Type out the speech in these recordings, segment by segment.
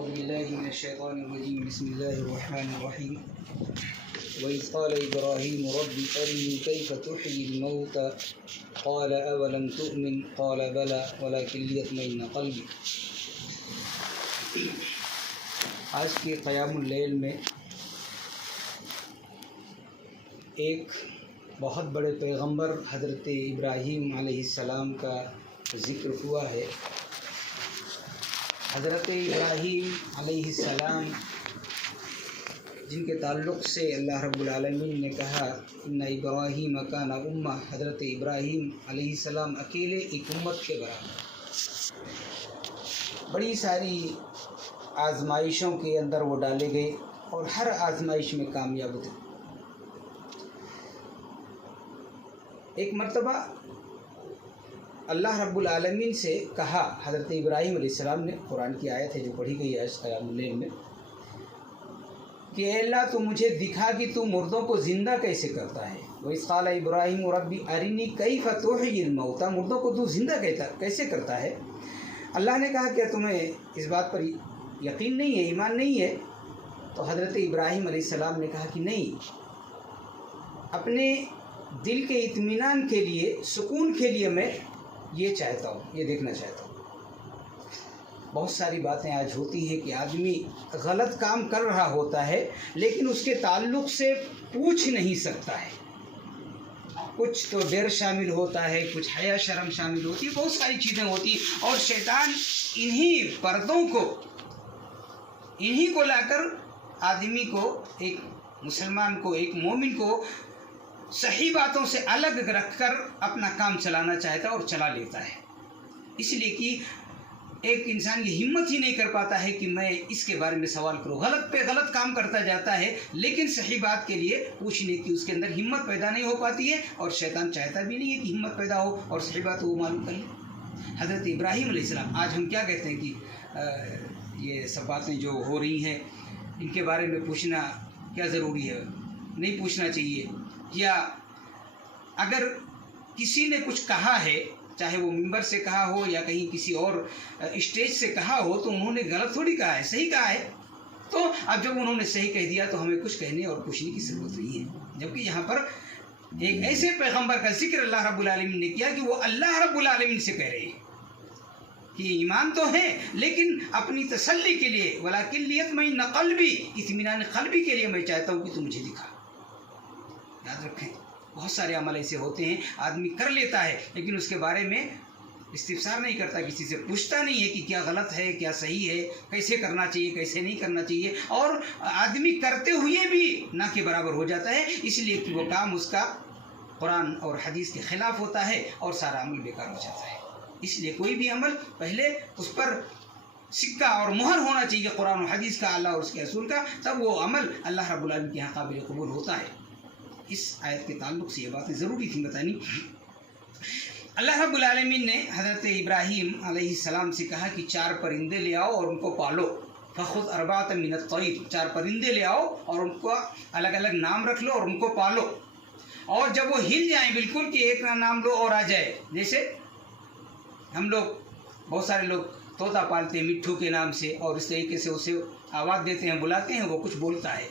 أعوذ بالله من الشيطان الرجيم بسم الله الرحمن الرحيم وإذ قال إبراهيم رب أرني كيف تحيي الموتى قال أولم تؤمن قال بلى ولكن ليطمئن قلبي۔ آج کے قیام اللیل میں ایک بہت بڑے پیغمبر حضرت ابراہیم علیہ السلام کا ذکر ہوا ہے۔ حضرت ابراہیم علیہ السلام جن کے تعلق سے اللہ رب العالمین نے کہا ان ابراہیم کان امہ، حضرت ابراہیم علیہ السلام اکیلے ایک امت کے برابر۔ بڑی ساری آزمائشوں کے اندر وہ ڈالے گئے اور ہر آزمائش میں کامیاب تھے۔ ایک مرتبہ اللہ رب العالمین سے کہا حضرت ابراہیم علیہ السلام نے، قرآن کی آیت ہے جو پڑھی گئی ہے آج قیام اللیل میں، کہ اے اللہ تو مجھے دکھا کہ تو مردوں کو زندہ کیسے کرتا ہے۔ وَإِذْ قَالَ إِبْرَاهِيمُ رَبِّ أَرِنِي كَيْفَ تُحْيِي الْمَوْتَى، مردوں کو تو زندہ کیسے کرتا ہے۔ اللہ نے کہا کہ تمہیں اس بات پر یقین نہیں ہے، ایمان نہیں ہے؟ تو حضرت ابراہیم علیہ السلام نے کہا کہ نہیں، اپنے دل کے اطمینان کے لیے، سکون کے لیے میں یہ چاہتا ہوں، یہ دیکھنا چاہتا ہوں۔ بہت ساری باتیں آج ہوتی ہیں کہ آدمی غلط کام کر رہا ہوتا ہے لیکن اس کے تعلق سے پوچھ نہیں سکتا ہے۔ کچھ تو ڈر شامل ہوتا ہے، کچھ حیا شرم شامل ہوتی ہے، بہت ساری چیزیں ہوتی ہیں، اور شیطان انہی پردوں کو، انہی کو لا کر آدمی کو، ایک مسلمان کو، ایک مومن کو صحیح باتوں سے الگ رکھ کر اپنا کام چلانا چاہتا ہے اور چلا لیتا ہے۔ اس لیے کہ ایک انسان یہ ہمت ہی نہیں کر پاتا ہے کہ میں اس کے بارے میں سوال کروں، غلط پہ غلط کام کرتا جاتا ہے لیکن صحیح بات کے لیے پوچھنے کی اس کے اندر ہمت پیدا نہیں ہو پاتی ہے، اور شیطان چاہتا بھی نہیں ہے کہ ہمت پیدا ہو اور صحیح بات وہ معلوم کر لے۔ حضرت ابراہیم علیہ السلام، آج ہم کیا کہتے ہیں کہ یہ سب باتیں جو ہو رہی ہیں ان کے بارے میں پوچھنا کیا ضروری ہے، نہیں پوچھنا چاہیے، یا اگر کسی نے کچھ کہا ہے، چاہے وہ ممبر سے کہا ہو یا کہیں کسی اور اسٹیج سے کہا ہو، تو انہوں نے غلط تھوڑی کہا ہے، صحیح کہا ہے۔ تو اب جب انہوں نے صحیح کہہ دیا تو ہمیں کچھ کہنے اور پوچھنے کی ضرورت نہیں ہے، جبکہ یہاں پر ایک ایسے پیغمبر کا ذکر اللہ رب العالمین نے کیا کہ وہ اللہ رب العالمین سے کہہ رہے ہیں کہ ایمان تو ہے لیکن اپنی تسلی کے لیے، وَلَكِنْ لِيَطْمَئِنَّ قَلْبِي، اطمینان قلبی کے لیے میں چاہتا ہوں کہ تو مجھے دکھا۔ یاد رکھیں، بہت سارے عمل ایسے ہوتے ہیں آدمی کر لیتا ہے لیکن اس کے بارے میں استفسار نہیں کرتا، کسی سے پوچھتا نہیں ہے کہ کیا غلط ہے کیا صحیح ہے، کیسے کرنا چاہیے کیسے نہیں کرنا چاہیے، اور آدمی کرتے ہوئے بھی نہ کے برابر ہو جاتا ہے، اس لیے کہ وہ کام اس کا قرآن اور حدیث کے خلاف ہوتا ہے اور سارا عمل بیکار ہو جاتا ہے۔ اس لیے کوئی بھی عمل پہلے اس پر سکہ اور مہر ہونا چاہیے قرآن و حدیث کا، اللہ اور اس کے رسول کا، تب وہ عمل اللہ رب العالمین کے یہاں قابل قبول ہوتا ہے۔ اس آیت کے تعلق سے یہ باتیں ضروری تھیں بتانی۔ اللہ رب العالمین نے حضرت ابراہیم علیہ السلام سے کہا کہ 4 پرندے لے آؤ اور ان کو پالو، فخذ 4 من الطیر، 4 پرندے لے آؤ اور ان کو الگ الگ نام رکھ لو اور ان کو پالو، اور جب وہ ہل جائیں بالکل کہ ایک نام لو اور آ جائے، جیسے ہم لوگ بہت سارے لوگ طوطا پالتے ہیں مٹھو کے نام سے اور اس طریقے سے اسے آواز دیتے ہیں، بلاتے ہیں، وہ کچھ بولتا ہے،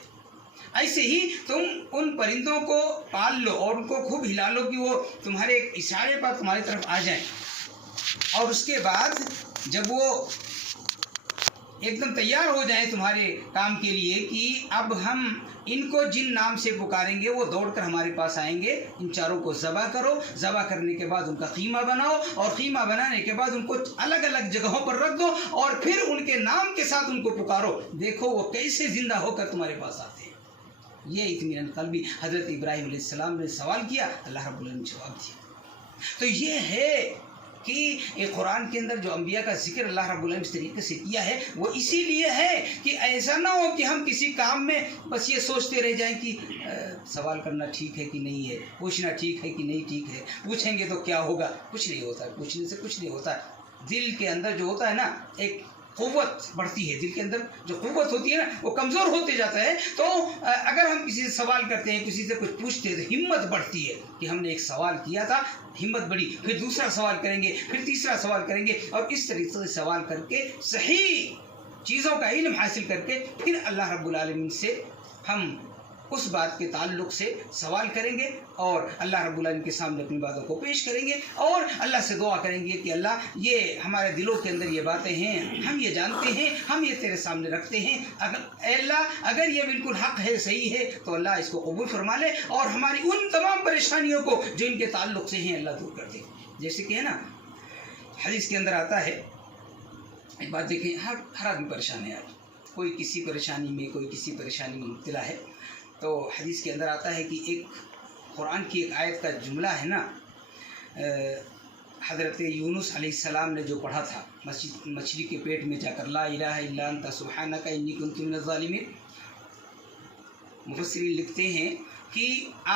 ایسے ہی تم ان پرندوں کو پال لو اور ان کو خوب ہلا لو کہ وہ تمہارے ایک اشارے پر تمہاری طرف آ جائیں، اور اس کے بعد جب وہ ایک دم تیار ہو جائیں تمہارے کام کے لیے کہ اب ہم ان کو جن نام سے پکاریں گے وہ دوڑ کر ہمارے پاس آئیں گے، ان 4 کو ذبح کرو، ذبح کرنے کے بعد ان کا قیمہ بناؤ، اور قیمہ بنانے کے بعد ان کو الگ الگ جگہوں پر رکھ دو اور پھر ان کے نام کے ساتھ ان کو پکارو، دیکھو وہ کیسے زندہ ہو کر تمہارے پاس آتے ہیں۔ یہ اطمینان قلبی حضرت ابراہیم علیہ السلام نے سوال کیا، اللہ رب العالمین نے جواب دیا۔ تو یہ ہے کہ ایک قرآن کے اندر جو انبیاء کا ذکر اللہ رب العالمین اس طریقے سے کیا ہے، وہ اسی لیے ہے کہ ایسا نہ ہو کہ ہم کسی کام میں بس یہ سوچتے رہ جائیں کہ سوال کرنا ٹھیک ہے کہ نہیں ہے، پوچھنا ٹھیک ہے کہ نہیں ٹھیک ہے، پوچھیں گے تو کیا ہوگا، کچھ نہیں ہوتا ہے، پوچھنے سے کچھ نہیں ہوتا ہے۔ دل کے اندر جو ہوتا ہے نا، ایک قوت بڑھتی ہے، دل کے اندر جو قوت ہوتی ہے نا وہ کمزور ہوتے جاتا ہے، تو اگر ہم کسی سے سوال کرتے ہیں، کسی سے کچھ پوچھتے ہیں تو ہمت بڑھتی ہے کہ ہم نے ایک سوال کیا تھا، ہمت بڑھی، پھر دوسرا سوال کریں گے، پھر تیسرا سوال کریں گے، اور اس طریقے سے سوال کر کے صحیح چیزوں کا علم حاصل کر کے پھر اللہ رب العالمین سے ہم اس بات کے تعلق سے سوال کریں گے اور اللہ رب العالمین کے سامنے اپنی باتوں کو پیش کریں گے اور اللہ سے دعا کریں گے کہ اللہ یہ ہمارے دلوں کے اندر یہ باتیں ہیں، ہم یہ جانتے ہیں، ہم یہ تیرے سامنے رکھتے ہیں، اے اللہ اگر یہ بالکل حق ہے، صحیح ہے تو اللہ اس کو قبول فرما لے اور ہماری ان تمام پریشانیوں کو جو ان کے تعلق سے ہیں اللہ دور کر دے۔ جیسے کہ ہے نا حدیث کے اندر آتا ہے، ایک بات دیکھیں، ہر آدمی پریشان ہے، کوئی کسی پریشانی میں، کوئی کسی پریشانی میں مبتلا ہے۔ تو حدیث کے اندر آتا ہے کہ ایک قرآن کی ایک آیت کا جملہ ہے نا، حضرت یونس علیہ السلام نے جو پڑھا تھا مچھلی کے پیٹ میں جا کر، لا الہ الا انت سبحانک انی کنت من الظالمین۔ مفسرین لکھتے ہیں کہ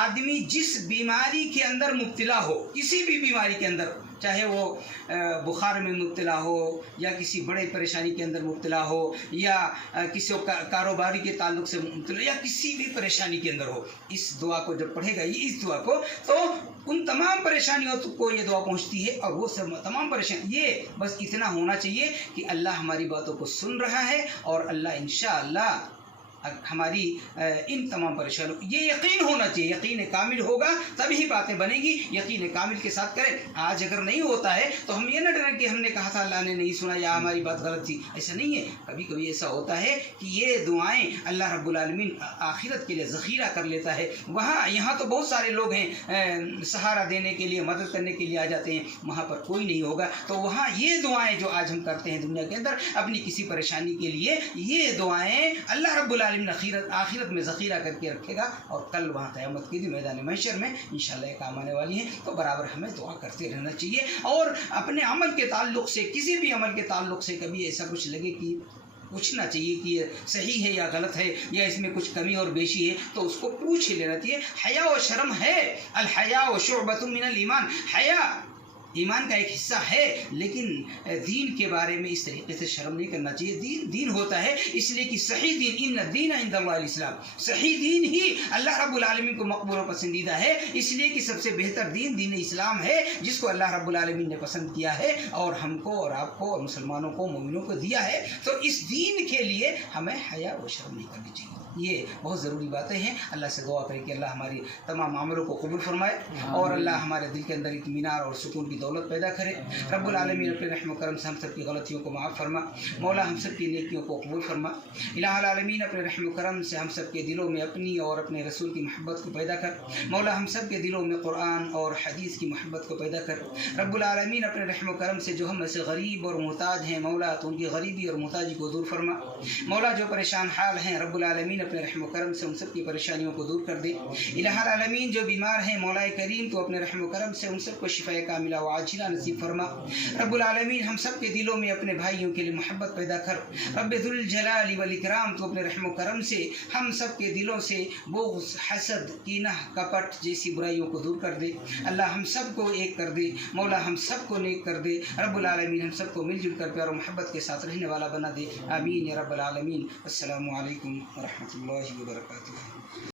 آدمی جس بیماری کے اندر مبتلا ہو، کسی بھی بیماری کے اندر، چاہے وہ بخار میں مبتلا ہو یا کسی بڑے پریشانی کے اندر مبتلا ہو یا کسی کاروباری کے تعلق سے مبتلا یا کسی بھی پریشانی کے اندر ہو، اس دعا کو جب پڑھے گا، اس دعا کو، تو ان تمام پریشانیوں کو یہ دعا پہنچتی ہے اور وہ سب تمام پریشانی، یہ بس اتنا ہونا چاہیے کہ اللہ ہماری باتوں کو سن رہا ہے اور اللہ انشاءاللہ ہماری ان تمام پریشانیوں، یہ یقین ہونا چاہیے، یقین کامل ہوگا تبھی باتیں بنے گی، یقین کامل کے ساتھ کریں۔ آج اگر نہیں ہوتا ہے تو ہم یہ نہ ڈریں کہ ہم نے کہا تھا اللہ نے نہیں سنا یا ہماری بات غلط تھی، ایسا نہیں ہے۔ کبھی کبھی ایسا ہوتا ہے کہ یہ دعائیں اللہ رب العالمین آخرت کے لیے ذخیرہ کر لیتا ہے۔ یہاں تو بہت سارے لوگ ہیں سہارا دینے کے لیے، مدد کرنے کے لیے آ جاتے ہیں، وہاں پر کوئی نہیں ہوگا، تو وہاں یہ دعائیں جو آج ہم کرتے ہیں دنیا کے اندر اپنی کسی پریشانی کے لیے، یہ دعائیں اللہ رب العالمین آخرت میں ذخیرہ کر کے رکھے گا اور کل وہاں قیامت کے دن میدان محشر میں انشاءاللہ یہ کام آنے والی ہیں۔ تو برابر ہمیں دعا کرتے رہنا چاہیے اور اپنے عمل کے تعلق سے، کسی بھی عمل کے تعلق سے کبھی ایسا کچھ لگے کہ پوچھنا چاہیے کہ یہ صحیح ہے یا غلط ہے یا اس میں کچھ کمی اور بیشی ہے تو اس کو پوچھ لینا چاہیے۔ حیا و شرم ہے، الحیاء شعبۃ من الایمان، حیا ایمان کا ایک حصہ ہے، لیکن دین کے بارے میں اس طریقے سے شرم نہیں کرنا چاہیے۔ دین ہوتا ہے اس لیے کہ صحیح دین، ان الدین عند اللہ الاسلام، صحیح دین ہی اللہ رب العالمین کو مقبول و پسندیدہ ہے، اس لیے کہ سب سے بہتر دین دین اسلام ہے جس کو اللہ رب العالمین نے پسند کیا ہے اور ہم کو اور آپ کو اور مسلمانوں کو، مومنوں کو دیا ہے۔ تو اس دین کے لیے ہمیں حیا و شرم نہیں کرنی چاہیے، یہ بہت ضروری باتیں ہیں۔ اللہ سے دعا کریں کہ اللہ ہماری تمام عملوں کو قبول فرمائے اور اللہ ہمارے دل کے اندر اطمینان اور سکون کی دولت پیدا کرے۔ رب العالمین اپنے رحم و کرم سے ہم سب کی غلطیوں کو معاف فرما، مولا ہم سب کی نیکیوں کو قبول فرما۔ الہ العالمین اپنے رحم و کرم سے ہم سب کے دلوں میں اپنی اور اپنے رسول کی محبت کو پیدا کر، مولا ہم سب کے دلوں میں قرآن اور حدیث کی محبت کو پیدا کر۔ رب العالمین اپنے رحم و کرم سے جو ہم میں سے غریب اور محتاج ہیں مولا تو ان کی غریبی اور محتاجی کو دور فرما، مولا جو پریشان حال ہیں رب العالمین اپنے رحم و کرم سے ان سب کی پریشانیوں کو دور کر دے۔ الہ العالمین جو بیمار ہیں مولا کریم تو اپنے رحم و کرم سے ان سب کو شفاء کاملہ و عاجلہ نصیب فرما۔ رب العالمین ہم سب کے دلوں میں اپنے بھائیوں کے لیے محبت پیدا کر، رب ذو الجلال والاکرام تو اپنے رحم و کرم سے ہم سب کے دلوں سے بغض، حسد، کینہ، کپٹ جیسی برائیوں کو دور کر دے۔ اللہ ہم سب کو ایک کر دے، مولا ہم سب کو نیک کر دے، رب العالمین ہم سب کو مل جل کر پیار و محبت کے ساتھ رہنے والا بنا دے، آمین یا رب العالمین۔ السلام علیکم ورحمۃ اللہ وبرکاتہ۔